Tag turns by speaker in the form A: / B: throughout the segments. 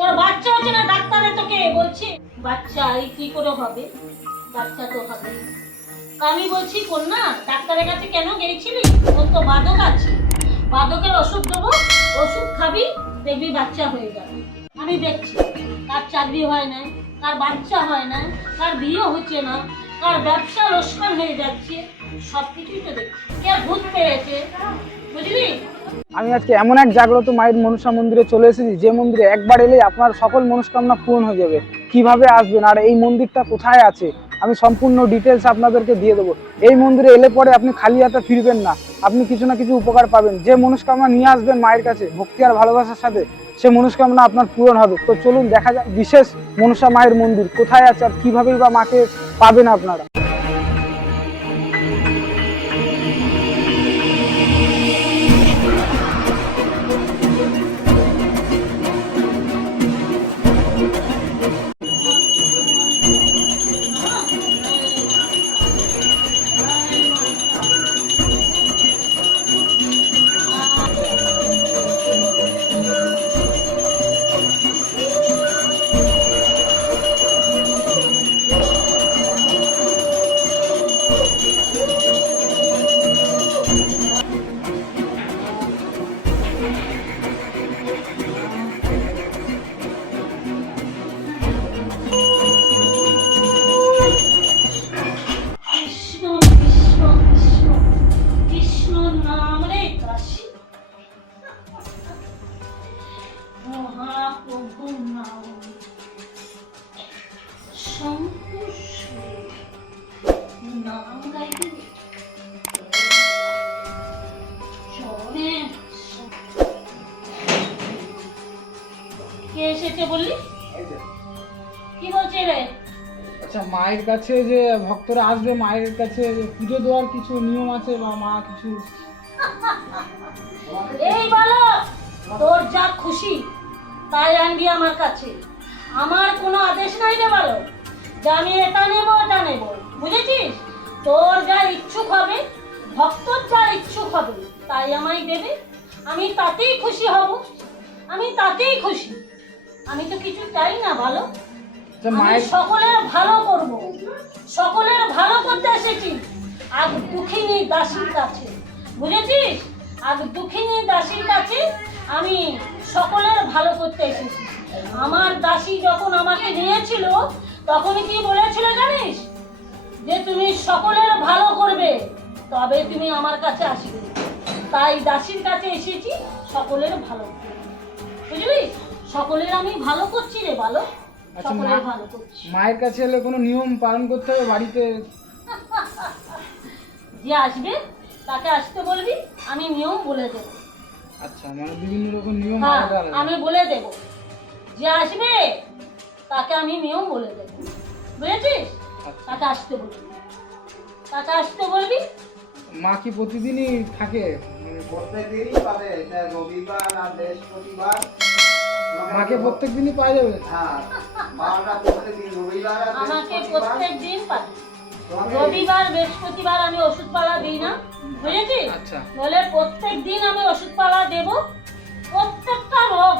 A: তোর বাচ্চা হচ্ছে না ডাক্তারে তোকে? বলছি, বাচ্চা, এই কি করে হবে? বাচ্চা তো হবে। আমি বলছি, কন্যা, ডাক্তারের কাছে কেন গেছিলি? ওর তো বাদক আছে। বাদকের ওষুধ দেবো, ওষুধ খাবি, দেখবি বাচ্চা হয়ে যাবে। আমি দেখছি কার চাকরি হয় না কার বাচ্চা হয় না কার বিয়ে হচ্ছে না কার ব্যবসা লোকসান হয়ে যাচ্ছে সব কিছুই তো দেখছি। কে ভূত পেয়েছে বুঝলি?
B: আমি আজকে এমন এক জাগ্রত মায়ের মনসা মন্দিরে চলে এসেছি, যে মন্দিরে একবার এলে আপনার সকল মনস্কামনা পূরণ হয়ে যাবে। কীভাবে আসবেন আর এই মন্দিরটা কোথায় আছে? আমি সম্পূর্ণ ডিটেলস আপনাদেরকে দিয়ে দেবো। এই মন্দিরে এলে পরে আপনি খালি হাতে ফিরবেন না। আপনি কিছু না কিছু উপকার পাবেন। যে মনস্কামনা নিয়ে আসবেন মায়ের কাছে, ভক্তি আর ভালোবাসার সাথে, সে মনস্কামনা আপনার পূরণ হবে। তো চলুন দেখা যাক, বিশেষ মনসা মায়ের মন্দির কোথায় আছে আর কীভাবেই বা মাকে পাবেন আপনারা।
A: কে এসেছে বললি? কি বলছে রে?
C: আচ্ছা মায়ের কাছে যে ভক্তরা আসবে মায়ের কাছে পুজো দেওয়ার কিছু নিয়ম আছে বা মা কিছু?
D: এই
A: বলো
D: তোর
A: যা খুশি তাই আনবি আমার কাছে। আমার কোনো আদেশ নাই রে বলো যে আমি এটা নেব এটা নেব। বুঝেছিস? তোর যা ইচ্ছুক হবে ভক্তর যা ইচ্ছুক হবে তাই আমায় দেবে। আমি তাতেই খুশি হব আমি তাতেই খুশি। আমি তো কিছু চাই না ভালো।
C: আমি
A: সকলের ভালো করব সকলের ভালো করতে এসেছি। আজ দুঃখিনী দাসীর কাছে বুঝেছিস? আজ দুঃখিনী দাসীর কাছে আমি সকলের ভালো করতে এসেছি। আমার দাসী যখন আমাকে নিয়েছিল তখন কি বলেছিল জানিস? যে তুমি সকলের ভালো করবে তবে তুমি আমার কাছে আসবে। তাই দাসীর কাছে এসেছি সকলের ভালো। বুঝলি? সকলের আমি ভালো করছি রে ভালো
C: আচ্ছা, সকলের
A: ভালো করছি।
C: মায়ের কাছে এলে কোনো নিয়ম পালন করতে হবে বাড়িতে?
A: যে আসবে তাকে আসতে বলবি আমি নিয়ম বলে দেব।
C: আচ্ছা মানে বিভিন্ন রকম নিয়ম হ্যাঁ আমি
A: বলে দেব। যে আসবে তাকে আমি নিয়ম বলে দেব। বুঝেছিস?
C: তাকে
A: আসতে বলবি। তাকে আসতে বলবি?
C: মা কি প্রতিদিনই থাকে? মানে
D: প্রত্যেকদিনই পাবে এটা রবিবার আর বৃহস্পতিবার। মাকে প্রত্যেক
C: দিনই পাওয়া যাবে?
D: হ্যাঁ বারোটা রবিবার আর আমাকে প্রত্যেক
A: দিন পাবি
D: রবিবার
A: বৃহস্পতিবার আমি ওষুধপালা দিই না। বুঝেছিস
C: আচ্ছা।
A: বলে প্রত্যেক দিন আমি ওষুধপালা দেব। প্রত্যেকটা রোগ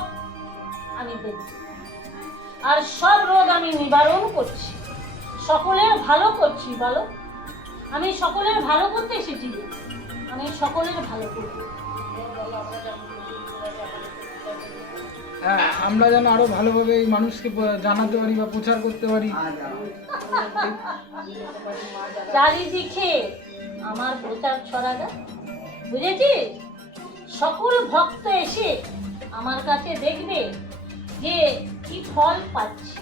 A: আমি দেব। আর সব রোগ আমি নিবারণ করছি। সকলের ভালো করছি বলো? আমি সকলের ভালো করতে এসেছি। আমি সকলের ভালো করব।
C: হ্যাঁ আমরা যেন আরও ভালোভাবে এই মানুষকে জানাতে পারি বা প্রচার করতে পারি।
A: চারিদিকে আমার প্রচার ছড়াটা বুঝেছিস? সকল ভক্ত এসে আমার কাছে দেখবে যে কি ফল পাচ্ছি।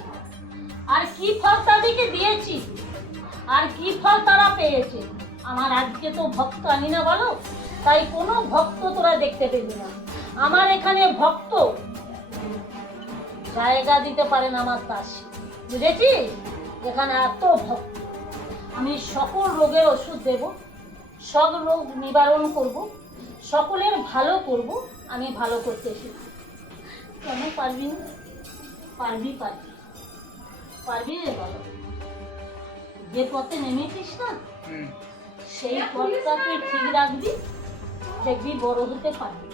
A: আর কি ফল তাদেরকে দিয়েছি? আর কি ফল তারা পেয়েছে? আমার আজকে তো ভক্ত আনি না বলো? তাই কোনো ভক্ত তোরা দেখতে পেবি না। আমার এখানে ভক্ত জায়গা দিতে পারেন আমার দাসী। বুঝেছিস? এখানে এত ভক্ত। আমি সকল রোগের ওষুধ দেব, সব রোগ নিবারণ করব, সকলের ভালো করব, আমি ভালো করতে এসেছি কেন পারবি না? পারবি পারবি। পারবি রে বলো? যে পথে নেমেছিস না সেই পথটা তুই ঠিক রাখবি দেখবি বড় হতে পারবি।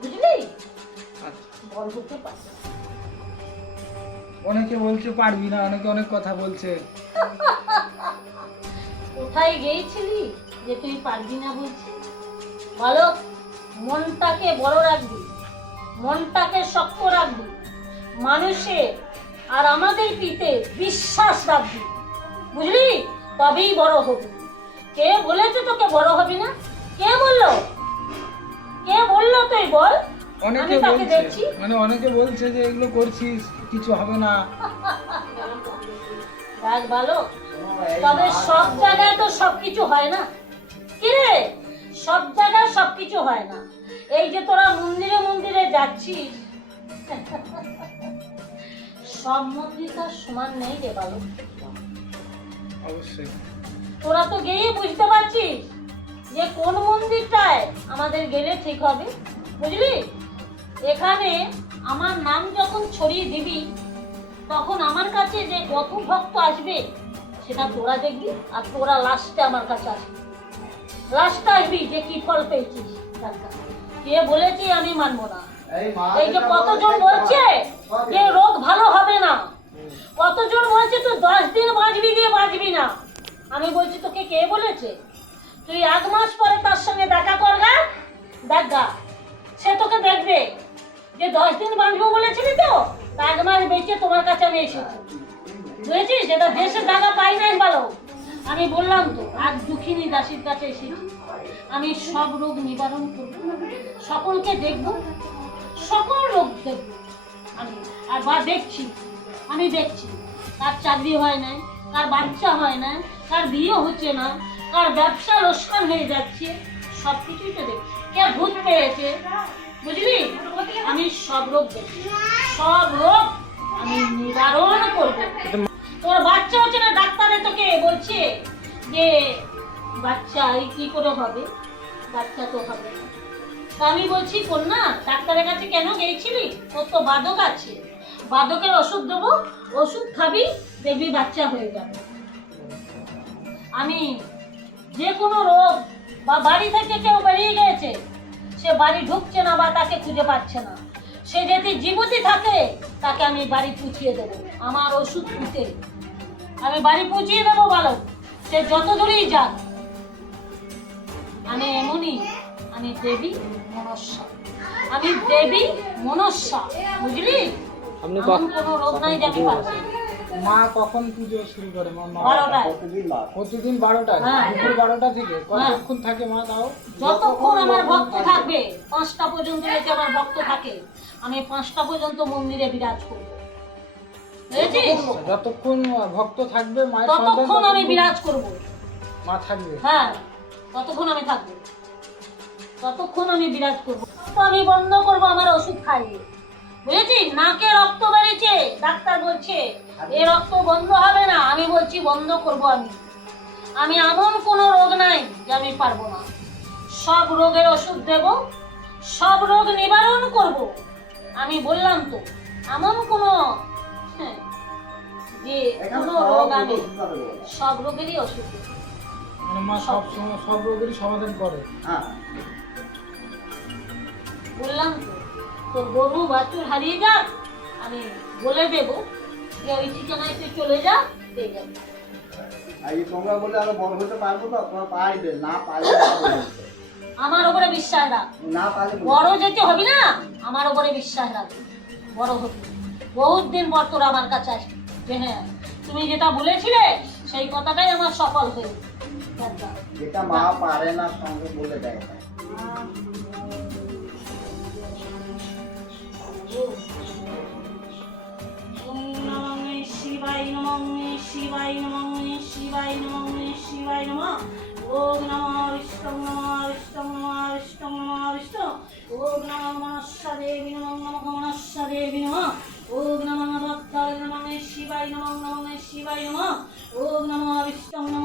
A: বুঝলি?
C: আচ্ছা।
A: বড় হতে পারবি।
C: অনেকে বলছে পারবি না অনেকে অনেক কথা বলছে।
A: কোথায় গিয়েছিলি যে তুই পারবি না বলছি? বলো মনটাকে বড় রাখবি মনটাকে শক্ত রাখবি। মানুষে আর আমাদের পিতে বিশ্বাস রাখবি। বুঝলি? তবেই বড় হবি। কে বলেছে তোকে বড় হবি না? কে বলল? কে বলল তুই বল?
C: অনেকে বলছে মানে অনেকে বলছে যে এগুলো করছিস কিছু হবে না।
A: দেখ ভালো
D: তবে সব জায়গায় তো
A: সবকিছু হয় না। কি রে? সব জায়গায় সবকিছু হয় না। এই যে তোরা মন্দিরে মন্দিরে যাচ্ছিস। সব মন্দির তো আর সমান নেই রে বালক।
C: অবশ্যই।
A: তোরা তো গিয়েই বুঝতে পারছিস যে কোন মন্দিরটায় আমাদের গেলে ঠিক হবে। বুঝলি? এখানে আমার নাম যখন ছড়িয়ে দিবি তখন আমার কাছে যে কত ভক্ত আসবে সেটা তোরা দেখবি আর তোরা লাস্টে আমার কাছে আসবি। লাস্টে আসবি যে কি ফল পেয়েছিস। তার কে বলেছি আমি মানবো না।
D: এই যে কতজন বলছে, যে
A: রোগ ভালো হবে না। কতজন বলছে তুই দশ দিন বাঁচবি দিয়ে বাঁচবি না? আমি বলছি, তোকে কে বলেছে? তুই এক মাস পরে তার সঙ্গে দেখা করগা দেখ গা, সে তোকে দেখবে। যে দশ দিন বাঁচবো বলেছিলি তো এক মাস বেঁচে তোমার কাছে আমি এসেছি। বুঝেছিস? এটা দেশের টাকা পাই নাই ভালো। আমি বললাম তো আজ দুঃখিনী দাসীর কাছে এসেছি। আমি সব রোগ নিবারণ করব। সকলকে দেখব, সকল রোগ দেখব। আর বা দেখছি। আমি দেখছি। কার চাকরি হয় না কার বাচ্চা হয় না কার বিয়ে হচ্ছে না কার ব্যবসা লোকসান হয়ে যাচ্ছে সব কিছুই তো দেখছি। কে ভূত পেয়েছে? বুঝলি? আমি সব রোগ দেখি সব রোগ আমি নিবারণ করব। তোর বাচ্চা হচ্ছে না ডাক্তারে তোকে বলছে যে বাচ্চা এই কি করে হবে? বাচ্চা তো হবে না। আমি বলছি, কন্যা, ডাক্তারের কাছে কেন গিয়েছিলি? তোর তো বাদক আছে। বাদকের ওষুধ দেবো, ওষুধ খাবি, দেখবি বাচ্চা হয়ে যাবে। আমি যে কোনো রোগ বা বাড়ি থেকে কেউ বেরিয়ে গেছে সে বাড়ি ঢুকছে না বা তাকে খুঁজে পাচ্ছে না। সে যদি জীবতি থাকে, তাকে আমি বাড়ি পুছিয়ে দেবো, আমার ওষুধ পুঁতে। আমি বাড়ি পুছিয়ে দেবো ভালো সে যত দূরেই যাক। আমি এমনই আমি দেবী মনস্যা। আমি দেবী মনস্যা বুঝলি?
C: আপনি
A: কোনো রোগ নাই জানি
C: মা কখন পুজো শুরু করে? মা মা প্রতিদিন বারোটায়। হ্যাঁ। দুপুর বারোটা থেকে? কতক্ষণ থাকে মা তাও?
D: যতক্ষণ আমার ভক্ত থাকবে
A: পাঁচটা পর্যন্ত যদি আমার ভক্ত থাকে আমি পাঁচটা পর্যন্ত মন্দিরে বিরাজ করব।
C: যতক্ষণ ভক্ত থাকবে সন্তান ততক্ষণ আমি বিরাজ
A: করব।
C: মা থাকবে।
A: হ্যাঁ ততক্ষণ আমি থাকব। ততক্ষণ আমি বিরাজ করব আমি বন্ধ করব আমার ওষুধ খাইয়ে। বুঝেছিস? নাকে রক্ত বেরিয়েছে ডাক্তার বলছে
D: এ
A: রক্ত বন্ধ হবে না। আমি বলছি বন্ধ করব আমি। আমি এমন কোনো রোগ নাই যে আমি পারব না। সব রোগের ওষুধ দেব সব রোগ নিবারণ করব। আমি বললাম তো এমন কোনো হ্যাঁ, যে কোনো সব রোগ আমি। সব রোগেরই ওষুধ দেব।
C: মানে মা সব সময় সব রোগেরই সমাধান করে।
D: হ্যাঁ।
A: বললাম তো তোর গরু বাছুর হারিয়ে যাক আমি বলে দেব। যে ওই ঠিকানায় তুই চলে যা পেয়ে যাবি।
D: এই তোমরা বলে আরও বড় হতে পারব তো তোমার পারবে না পারবে।
A: আমার বিশ্বাস রাখ।
D: না বড়
A: যেতে হবি না আমার বিশ্বাস বড় হবি বহুত দিন পর তোরা আমার কাছে আসবি। যে হ্যাঁ তুমি যেটা বলেছিলে সেই কথাটাই আমার সফল হয়ে
D: যেটা মা পারে না সঙ্গে বলে দেয়।
A: シワイノモムニシワイノモムニシのイノモオーグナマウシトマウシトマウシトマウシトオーグナママのシャデビノママママママシャデビノマオーグナママバのタルナマネシワイノマママネシのイノマオーグナマウシトマ